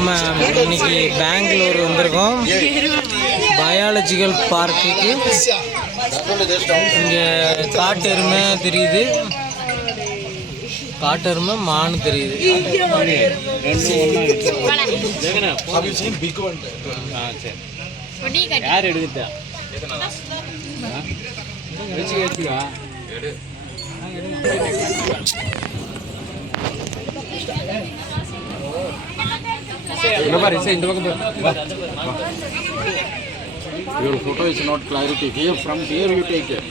நம்ம இன்னைக்கு பெங்களூர் வந்திருக்கோம் பயாலஜிக்கல் பார்க்குக்கு. இங்கே காட்டெருமை தெரியுது, காட்டெருமை மான் தெரியுது. யார் எடுக்குதா Your photo is not clarity. Here, from here you take it.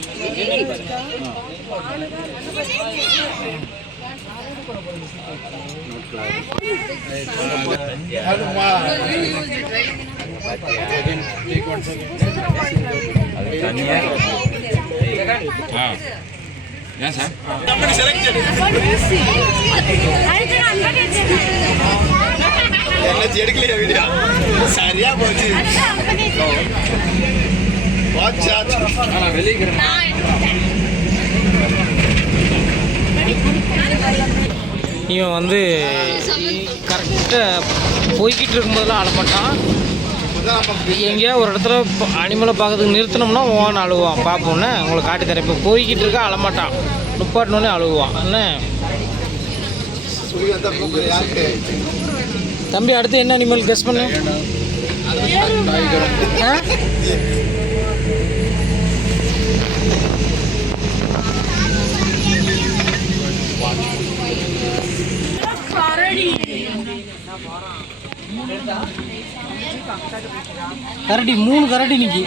Not clarity. Take 1 second. Yes, sir. Somebody selected. எடுக்கலையா வீடியோ சரியா போச்சு. இவன் வந்து கரெக்டாக போய்கிட்டு இருக்கும்போதெல்லாம் அழமாட்டான். எங்கேயா ஒரு இடத்துல அனிமலை பார்க்கறதுக்கு நிறுத்தினோம்னா ஓன் அழுவான். பார்ப்போன்னே உங்களை காட்டி தரேன். இப்போ போய்கிட்டு இருக்கா அழமாட்டான், நுப்பாட்டினோடனே அழுவான். என்ன தம்பி அடுத்து என்ன அனிமல் கெஸ் பண்ணு? கரடி, 3 கரடி நிக்கி.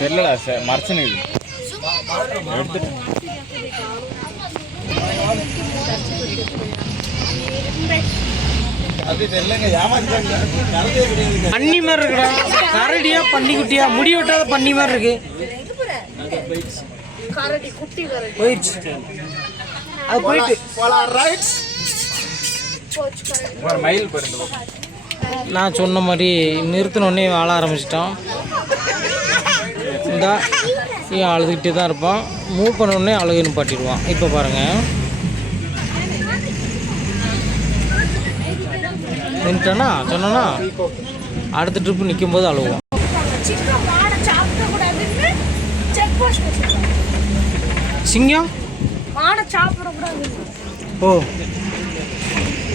தெரியலடா சார், மரச்சனை இது பன்னி மாதிரி இருக்குடா. கரடியா பன்னிக்குட்டியா? முடி வெட்டாத பன்னி மாதிரி இருக்கு. போயிடுச்சு, அது போயிட்டு நான் சொன்ன மாதிரி நிறுத்தினோடனே வாழ ஆரம்பிச்சிட்டான். இந்தா ஏன் அழுதுகிட்டே தான் இருப்பான். மூவ் பண்ணோடனே அழுகு நிப்பாட்டிடுவான். இப்போ பாருங்கள் நின்ட்டானா, சொன்னா அடுத்த ட்ரிப்பு நிற்கும் போது அழுவான். சிங்கம் ஓ,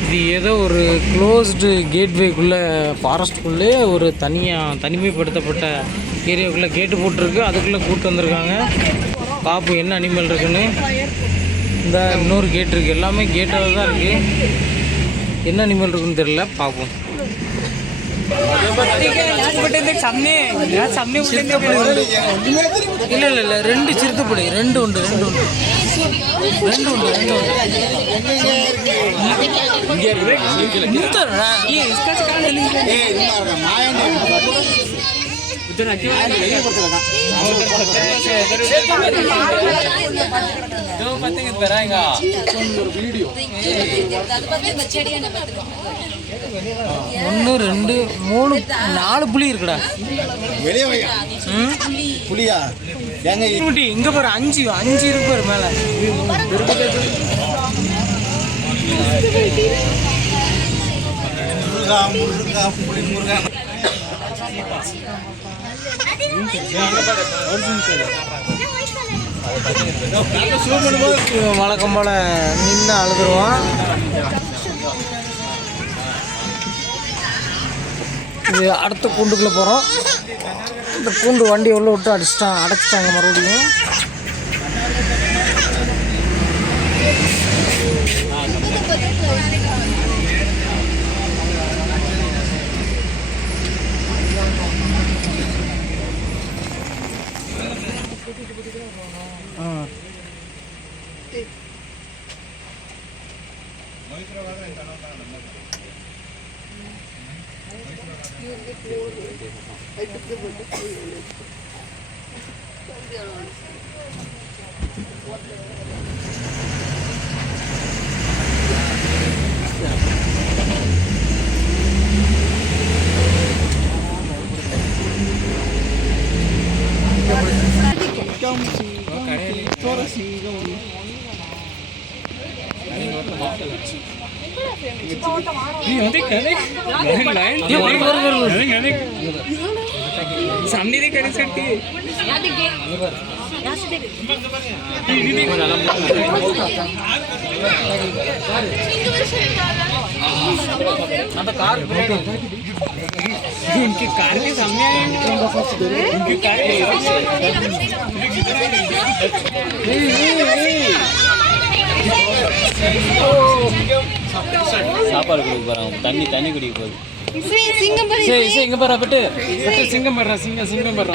இது ஏதோ ஒரு க்ளோஸ்டு கேட்வேக்குள்ளே ஃபாரஸ்ட்டுக்குள்ளே ஒரு தனிமைப்படுத்தப்பட்ட ஏரியாவுக்குள்ளே கேட்டு போட்டிருக்கு. அதுக்குள்ளே கூப்பிட்டு வந்திருக்காங்க. பார்ப்போம் என்ன அனிமல் இருக்குன்னு. இந்த இன்னொரு கேட் இருக்குது, எல்லாமே கேட்டாக தான் இருக்குது. என்ன அனிமல் இருக்குன்னு தெரியல, பார்ப்போம். இல்லை இல்லை இல்லை, 2 சிறுத்தைப்புலி, 2 உண்டு. ஒன்று 2 3 4 புலி இருக்குடா. புலியா இங்க பாரு, 5 இருக்கு பாரு மேல. வழக்கம் போல நின்று அழுதுருவான். இது அடுத்த கூண்டுக்குள்ளே போகிறோம். இந்த கூண்டு வண்டி உள்ள விட்டு அடைச்சிட்டாங்க மறுபடியும். அந்த கார் इनकी कार के सामने आए इनकी कार के சாப்பாடு கொடுக்க போறாங்க தண்ணி குடிக்க போகுது சிங்கம் பரா பட்டு சிங்கம் பரா சிங்கம் பரா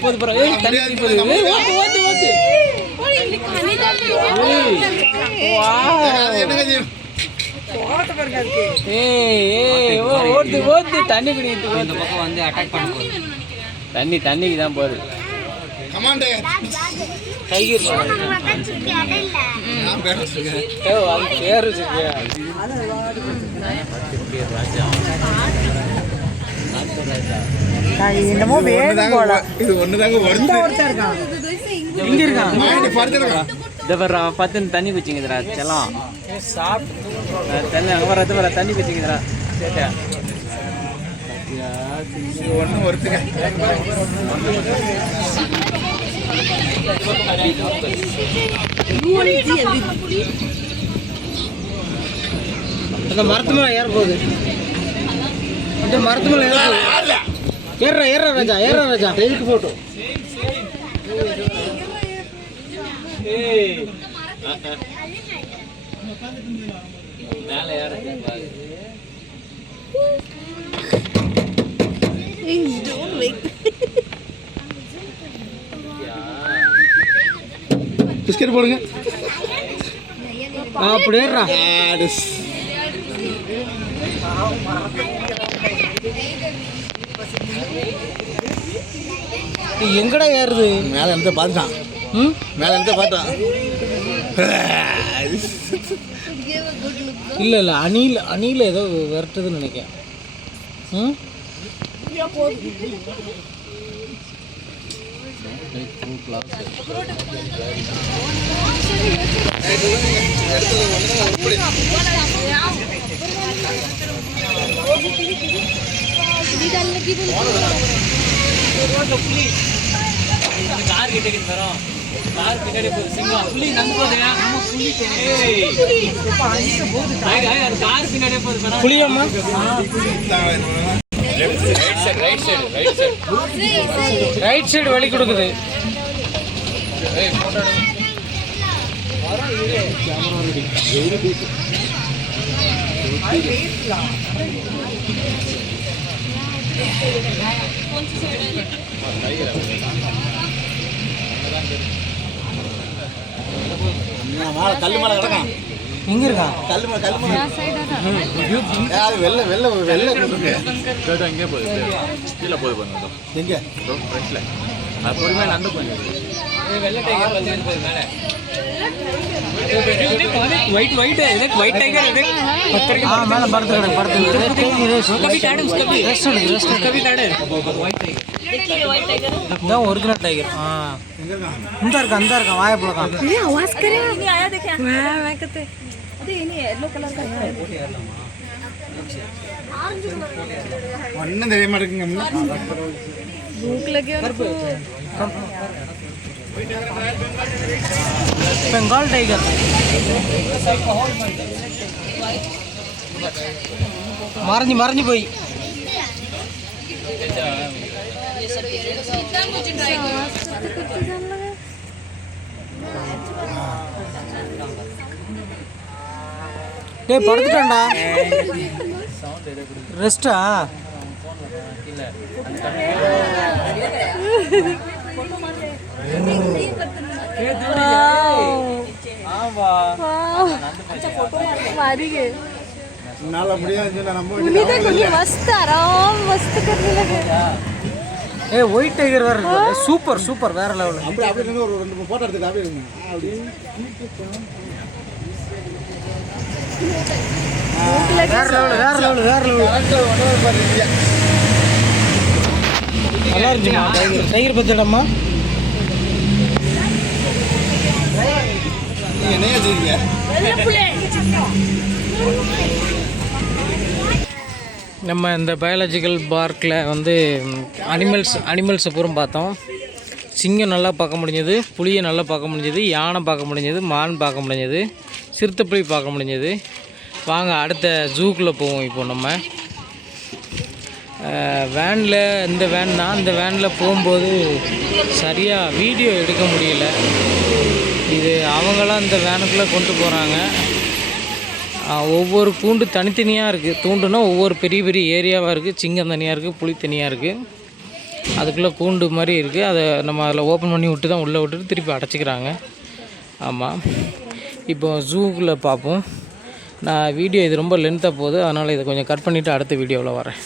போது தண்ணி போகுது ஓடுது தண்ணி குடிக்கிட்டு இந்த பக்கம் வந்து அட்டாக் பண்ண போகுது தண்ணிக்கு தான் போகுது டைகர் பேரு என்னமோ வேணும் போல. இது ஒண்ணுதாங்க ஒருத்தர் இருக்கான். இங்க இருக்கான் பார்த்து தண்ணி குச்சிங்கதுரா செல்லாம் தண்ணி அங்கே வர தண்ணி குச்சிங்கதுரா சேட்டா ஒன்றும் ஒருத்துங்க அந்த மரத்து மேல ஏற போகுது அந்த மரத்து மேல ஏற ராஜா டெய்லிக்கு போட்டோ மேலே ஏறது பிஸ்கட் போடுங்க அப்படியே எங்கடா ஏறுது மேலே இருந்து பார்த்துட்டான் மேலே இருந்து பார்த்தான் இல்லை அணில ஏதோ விரட்டுதுன்னு நினைக்கிறேன் கார் கிட்ட வரோம் கார் பின்னாடி போகுது சிங்கம் புலி நம்ப போகுதுங்க நம்ம புலி கார் பின்னாடி போகுது புளியம்மா ரைட் சைடு வழி கொடுக்குது கல்லு மேலே கிடக்கான் எங்க இருக்கான் கல்லு மேலே வெள்ளை எங்கே போகுது கீழே போகுது பாருங்க எங்கே ஃப்ரெண்ட்ல அது பொறுமையாக நடந்து போயிருங்க வெள்ளை டைகர் வந்து போகுது மேலே white tiger है पत्थर के மேல படுத்து कभी टाड़े उसका भी ரெஸ்ட் कभी टाड़े white tiger தான் ஒரிஜினல் டைகர் இந்த இருக்கான் வாயை புலக்கான் ये आवाज करे नहीं आया देखे मैं कहते अरे ये येलो कलर का है ஒன்றும் தெரிய மாட்டேங்குங்க भूख लगी उनको பெங்கால் டைகர் மறைஞ்சு போய் டேய் படுத்துட்டான்டா ரெஸ்டா नाला बढ़िया मस्त आराम मस्त करने लगे ए व्हाइट टाइगर வேற சூப்பர் வேற லெவல் அப்படியே ஒரு ரெண்டு போட்டோ எடுத்து அப்படியே வேற லெவல் நல்லா இருந்துச்சுமா டைகர். டைகர் பற்றி இடமா நம்ம இந்த பயாலஜிக்கல் பார்க்கில் வந்து அனிமல்ஸை பூரா பார்த்தோம். சிங்கம் நல்லா பார்க்க முடிஞ்சது, புலியை நல்லா பார்க்க முடிஞ்சது, யானை பார்க்க முடிஞ்சது, மான் பார்க்க முடிஞ்சது, சிறுத்தைப்புலி பார்க்க முடிஞ்சது. வாங்க அடுத்த ஜூக்குள்ளே போவோம். இப்போ நம்ம வேனில் இந்த வேன் தான். இந்த வேனில் போகும்போது சரியாக வீடியோ எடுக்க முடியல. இது அவங்களாம் இந்த வேனுக்குள்ளே கொண்டு போகிறாங்க. ஒவ்வொரு கூண்டு தனித்தனியாக இருக்குது. கூண்டுனா ஒவ்வொரு பெரிய பெரிய ஏரியாவாக இருக்குது. சிங்கம் தனியாக இருக்குது, புலி தனியாக இருக்குது. அதுக்குள்ளே கூண்டு மாதிரி இருக்குது. அதை நம்ம அதில் ஓப்பன் பண்ணி விட்டு தான் உள்ளே விட்டுட்டு திருப்பி அடைச்சிக்கிறாங்க. ஆமாம், இப்போ ஜூக்குள்ளே பார்ப்போம். நான் வீடியோ இது ரொம்ப லென்த்தாக போகுது, அதனால் இதை கொஞ்சம் கட் பண்ணிவிட்டு அடுத்த வீடியோவில் வரேன்.